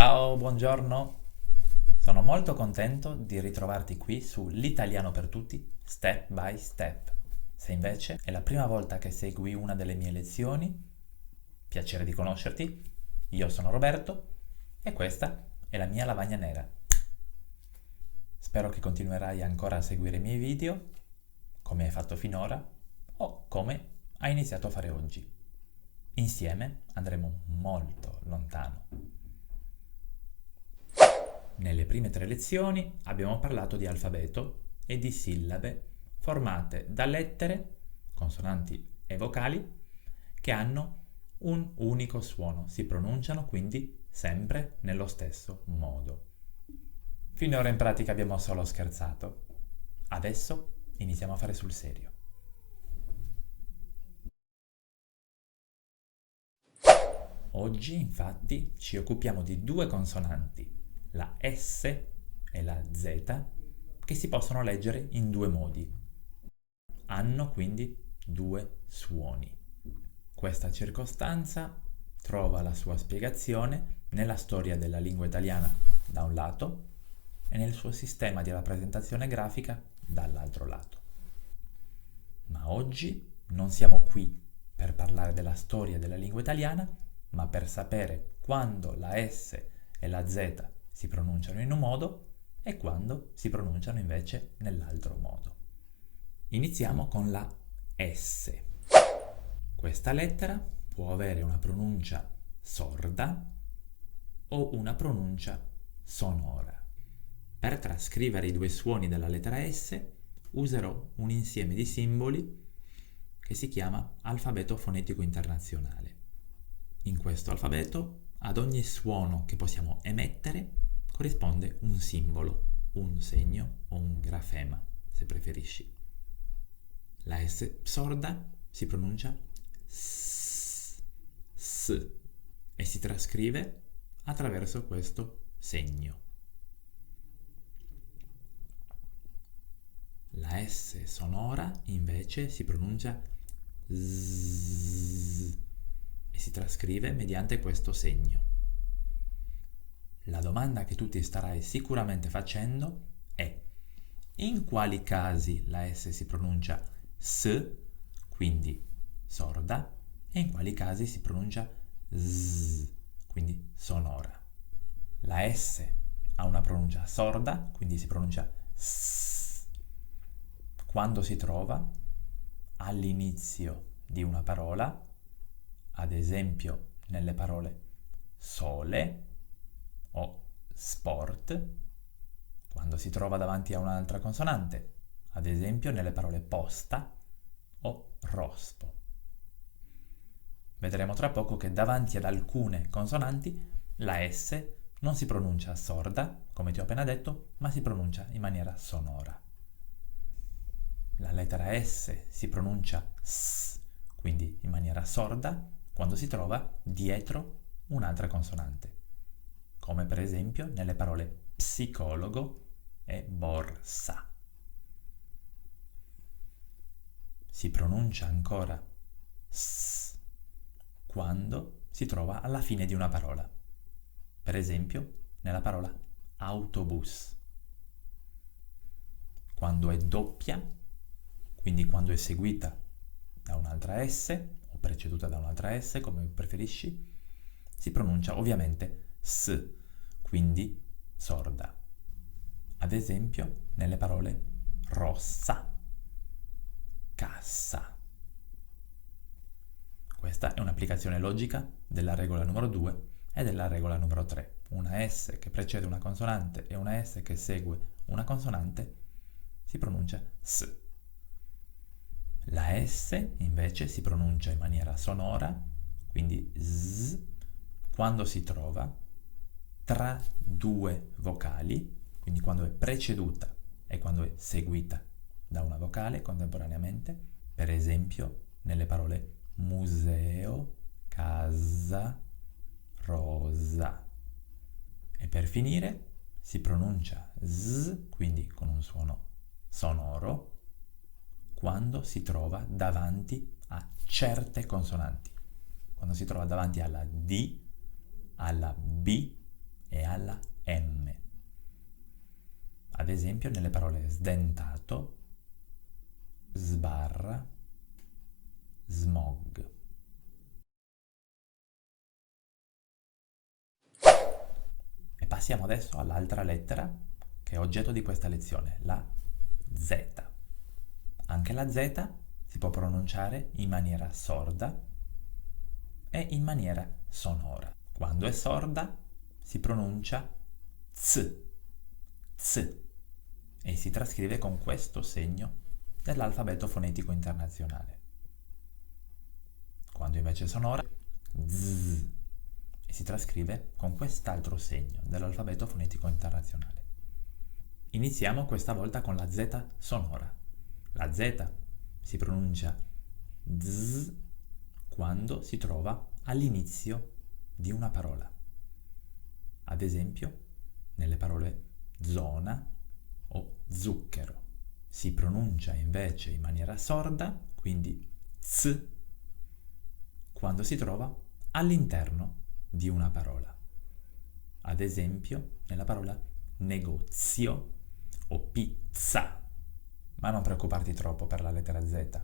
Ciao, buongiorno. Sono molto contento di ritrovarti qui su L'Italiano per Tutti, Step by Step. Se invece è la prima volta che segui una delle mie lezioni, piacere di conoscerti. Io sono Roberto e questa è la mia lavagna nera. Spero che continuerai ancora a seguire i miei video, come hai fatto finora, o come hai iniziato a fare oggi. Insieme andremo molto lontano. Nelle prime 3 lezioni abbiamo parlato di alfabeto e di sillabe formate da lettere, consonanti e vocali che hanno un unico suono, si pronunciano quindi sempre nello stesso modo. Finora in pratica abbiamo solo scherzato. Adesso iniziamo a fare sul serio. Oggi infatti ci occupiamo di due consonanti, la S e la Z, che si possono leggere in due modi. Hanno quindi due suoni. Questa circostanza trova la sua spiegazione nella storia della lingua italiana da un lato e nel suo sistema di rappresentazione grafica dall'altro lato. Ma oggi non siamo qui per parlare della storia della lingua italiana, ma per sapere quando la S e la Z si pronunciano in un modo e quando si pronunciano invece nell'altro modo. Iniziamo con la S. Questa lettera può avere una pronuncia sorda o una pronuncia sonora. Per trascrivere i due suoni della lettera S userò un insieme di simboli che si chiama alfabeto fonetico internazionale. In questo alfabeto, ad ogni suono che possiamo emettere corrisponde un simbolo, un segno o un grafema, se preferisci. La S sorda si pronuncia S e si trascrive attraverso questo segno. La S sonora invece si pronuncia Z e si trascrive mediante questo segno. La domanda che tu ti starai sicuramente facendo è: in quali casi la S si pronuncia S, quindi sorda, e in quali casi si pronuncia Z, quindi sonora? La S ha una pronuncia sorda, quindi si pronuncia S, quando si trova all'inizio di una parola, ad esempio nelle parole sole o sport, quando si trova davanti a un'altra consonante, ad esempio nelle parole posta o rospo. Vedremo tra poco che davanti ad alcune consonanti la S non si pronuncia sorda, come ti ho appena detto, ma si pronuncia in maniera sonora. La lettera S si pronuncia S, quindi in maniera sorda, quando si trova dietro un'altra consonante, come per esempio nelle parole psicologo e borsa. Si pronuncia ancora S quando si trova alla fine di una parola, per esempio nella parola autobus. Quando è doppia, quindi quando è seguita da un'altra S o preceduta da un'altra S, come preferisci, si pronuncia ovviamente S, quindi sorda. Ad esempio nelle parole rossa, cassa. Questa è un'applicazione logica della regola numero 2 e della regola numero 3. Una S che precede una consonante e una S che segue una consonante si pronuncia S. La S invece si pronuncia in maniera sonora, quindi Z, quando si trova tra due vocali, quindi quando è preceduta e quando è seguita da una vocale contemporaneamente, per esempio nelle parole museo, casa, rosa. E per finire si pronuncia Z, quindi con un suono sonoro, quando si trova davanti a certe consonanti. Quando si trova davanti alla D, alla B e esempio nelle parole sdentato, sbarra, smog. E passiamo adesso all'altra lettera che è oggetto di questa lezione, la Z. Anche la Z si può pronunciare in maniera sorda e in maniera sonora. Quando è sorda si pronuncia Z, Z, e si trascrive con questo segno dell'alfabeto fonetico internazionale. Quando invece è sonora, Z, e si trascrive con quest'altro segno dell'alfabeto fonetico internazionale. Iniziamo questa volta con la Z sonora. La Z si pronuncia Z quando si trova all'inizio di una parola. Ad esempio, nelle parole zona o zucchero. Si pronuncia invece in maniera sorda, quindi Z, quando si trova all'interno di una parola. Ad esempio, nella parola negozio o pizza. Ma non preoccuparti troppo per la lettera Z.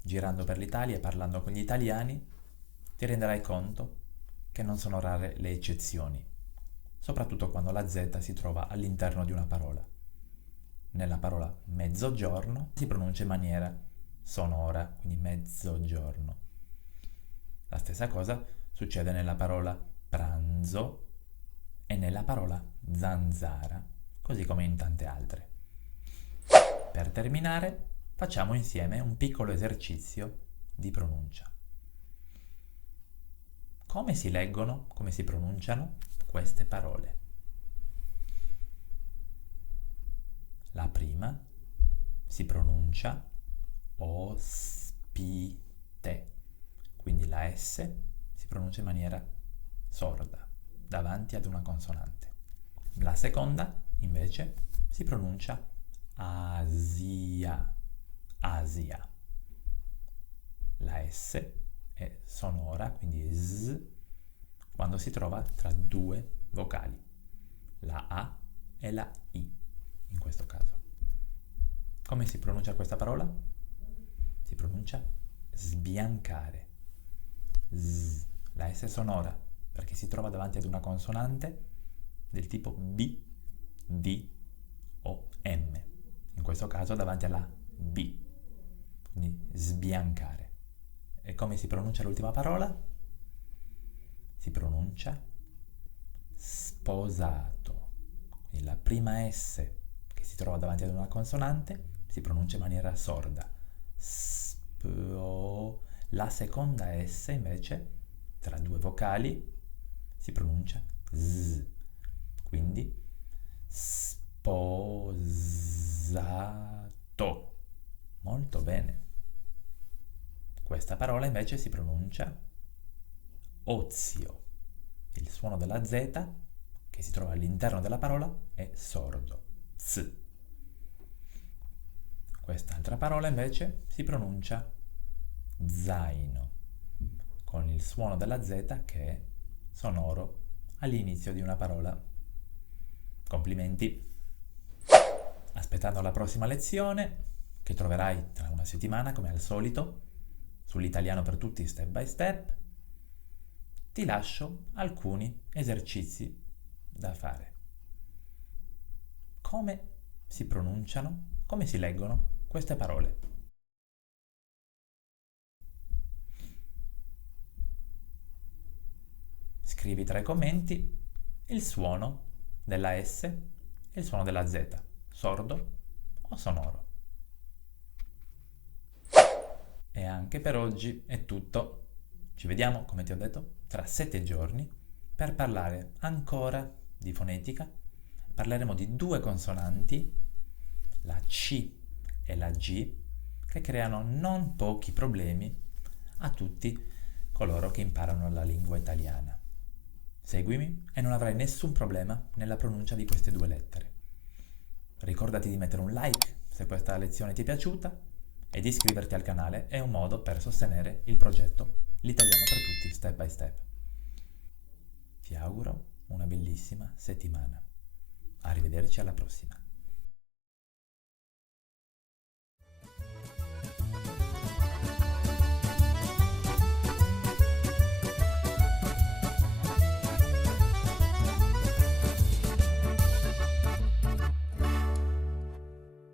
Girando per l'Italia e parlando con gli italiani, ti renderai conto che non sono rare le eccezioni, soprattutto quando la Z si trova all'interno di una parola. Nella parola mezzogiorno si pronuncia in maniera sonora, quindi mezzogiorno. La stessa cosa succede nella parola pranzo e nella parola zanzara, così come in tante altre. Per terminare, facciamo insieme un piccolo esercizio di pronuncia. Come si leggono, come si pronunciano queste parole? La prima si pronuncia ospite, quindi la S si pronuncia in maniera sorda, davanti ad una consonante. La seconda, invece, si pronuncia Asia, Asia. La S è sonora, quindi S, quando si trova tra due vocali, la A e la I, in questo caso. Come si pronuncia questa parola? Si pronuncia sbiancare. Z. La S è sonora perché si trova davanti ad una consonante del tipo B, D o M. In questo caso davanti alla B. Quindi sbiancare. E come si pronuncia l'ultima parola? Si pronuncia sposato. Quindi la prima S che si trova davanti ad una consonante si pronuncia in maniera sorda. La seconda S invece, tra due vocali, si pronuncia Z. Quindi sposato. Molto bene. Questa parola invece si pronuncia ozio. Il suono della Z che si trova all'interno della parola è sordo. Z. Quest'altra parola invece si pronuncia zaino, con il suono della Z che è sonoro all'inizio di una parola. Complimenti! Aspettando la prossima lezione, che troverai tra una settimana come al solito, sull'italiano per tutti step by step, ti lascio alcuni esercizi da fare. Come si pronunciano, come si leggono queste parole? Scrivi tra i commenti il suono della S e il suono della Z, sordo o sonoro. E anche per oggi è tutto. Ci vediamo, come ti ho detto, tra 7 giorni per parlare ancora di fonetica. Parleremo di due consonanti, la C e la G, che creano non pochi problemi a tutti coloro che imparano la lingua italiana. Seguimi e non avrai nessun problema nella pronuncia di queste due lettere. Ricordati di mettere un like se questa lezione ti è piaciuta e di iscriverti al canale, è un modo per sostenere il progetto L'Italiano per Tutti Step by Step. Ti auguro una bellissima settimana. Arrivederci alla prossima.